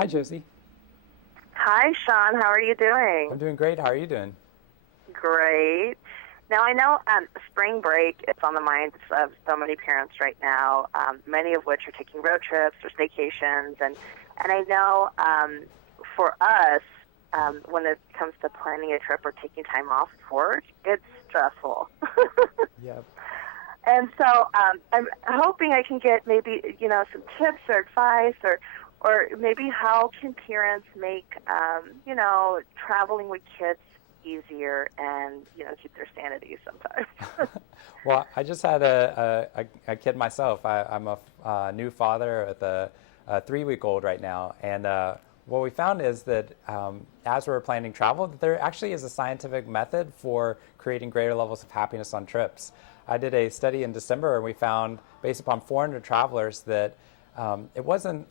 Hi, Josie. Hi, Sean. How are you doing? I'm doing great. How are you doing? Great. Now, I know spring break is on the minds of so many parents right now, many of which are taking road trips or staycations. And I know for us, when it comes to planning a trip or taking time off work, it's stressful. Yep. And so I'm hoping I can get maybe, some tips or advice or maybe how can parents make, traveling with kids easier and, keep their sanity sometimes. Well, I just had a kid myself. I'm a new father with a 3-week-old right now. And what we found is that as we're planning travel, that there actually is a scientific method for creating greater levels of happiness on trips. I did a study in December, and we found, based upon 400 travelers, that it wasn't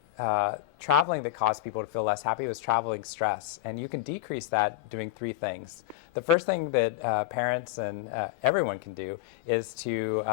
traveling that caused people to feel less happy. It was traveling stress. And you can decrease that doing 3 things. The first thing that parents and everyone can do is to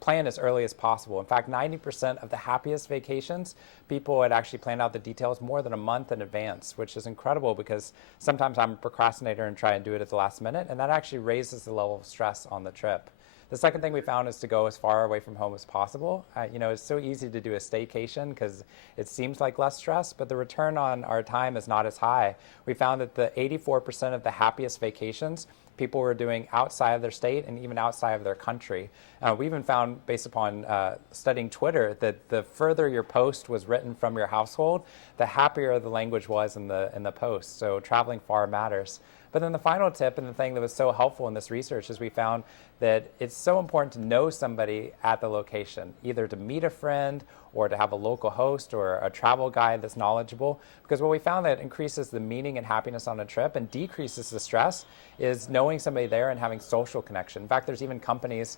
plan as early as possible. In fact, 90% of the happiest vacations, people had actually planned out the details more than a month in advance, which is incredible because sometimes I'm a procrastinator and try and do it at the last minute, and that actually raises the level of stress on the trip. The second thing we found is to go as far away from home as possible. It's so easy to do a staycation because it seems like less stress, but the return on our time is not as high. We found that the 84% of the happiest vacations people were doing outside of their state and even outside of their country. We even found, based upon studying Twitter, that the further your post was written from your household, the happier the language was in the post. So traveling far matters. But then the final tip, and the thing that was so helpful in this research, is we found that it's so important to know somebody at the location, either to meet a friend or to have a local host or a travel guide that's knowledgeable. Because what we found that increases the meaning and happiness on a trip and decreases the stress is knowing somebody there and having social connection. In fact, there's even companies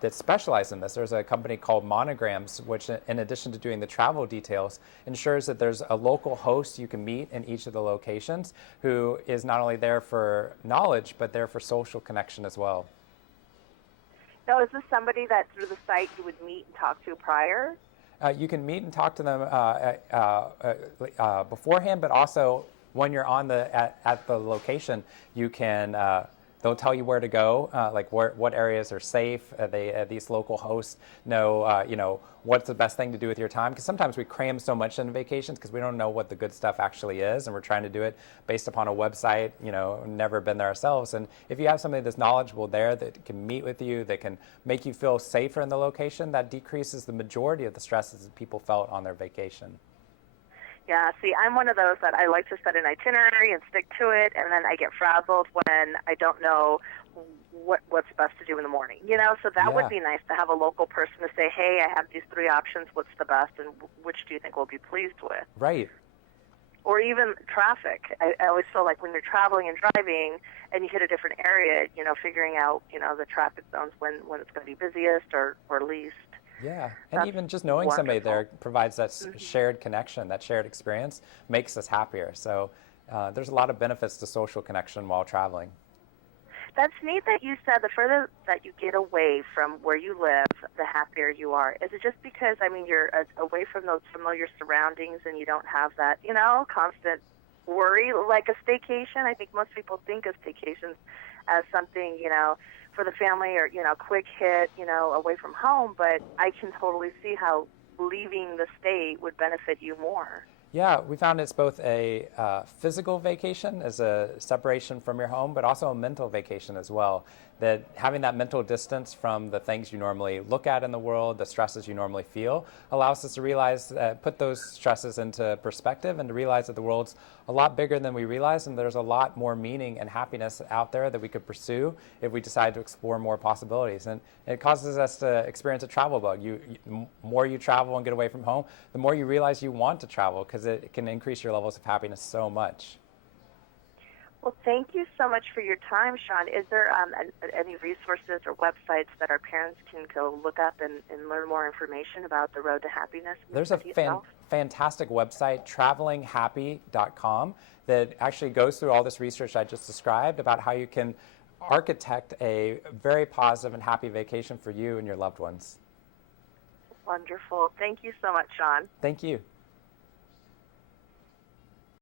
that specialize in this. There's a company called Monograms, which, in addition to doing the travel details, ensures that there's a local host you can meet in each of the locations who is not only there for knowledge, but there for social connection as well. Now, is this somebody that through the site you would meet and talk to prior? You can meet and talk to them beforehand, but also when you're at the location, you can. They'll tell you where to go, like what areas are safe. These local hosts know, what's the best thing to do with your time. Because sometimes we cram so much into vacations because we don't know what the good stuff actually is, and we're trying to do it based upon a website, never been there ourselves. And if you have somebody that's knowledgeable there that can meet with you, that can make you feel safer in the location, that decreases the majority of the stresses that people felt on their vacation. Yeah, see, I'm one of those that I like to set an itinerary and stick to it, and then I get frazzled when I don't know what's best to do in the morning. So that would be nice to have a local person to say, hey, I have these 3 options, what's the best, and which do you think we'll be pleased with? Right. Or even traffic. I always feel like when you're traveling and driving and you hit a different area, figuring out, the traffic zones when it's going to be busiest or least. Yeah, and even just knowing somebody there provides that shared connection, that shared experience, makes us happier. So there's a lot of benefits to social connection while traveling. That's neat that you said the further that you get away from where you live, the happier you are. Is it just because, you're away from those familiar surroundings and you don't have that, constant worry like a staycation? I think most people think of staycations as something, for the family or, quick hit, away from home. But I can totally see how leaving the state would benefit you more. Yeah, we found it's both a physical vacation as a separation from your home, but also a mental vacation as well. That having that mental distance from the things you normally look at in the world, the stresses you normally feel, allows us to realize, put those stresses into perspective and to realize that the world's a lot bigger than we realize, and there's a lot more meaning and happiness out there that we could pursue if we decide to explore more possibilities. And it causes us to experience a travel bug. The more you travel and get away from home, the more you realize you want to travel because it can increase your levels of happiness so much. Well, thank you so much for your time, Sean. Is there any resources or websites that our parents can go look up and learn more information about the road to happiness? There's a fantastic website, travelinghappy.com, that actually goes through all this research I just described about how you can architect a very positive and happy vacation for you and your loved ones. Wonderful. Thank you so much, Sean. Thank you.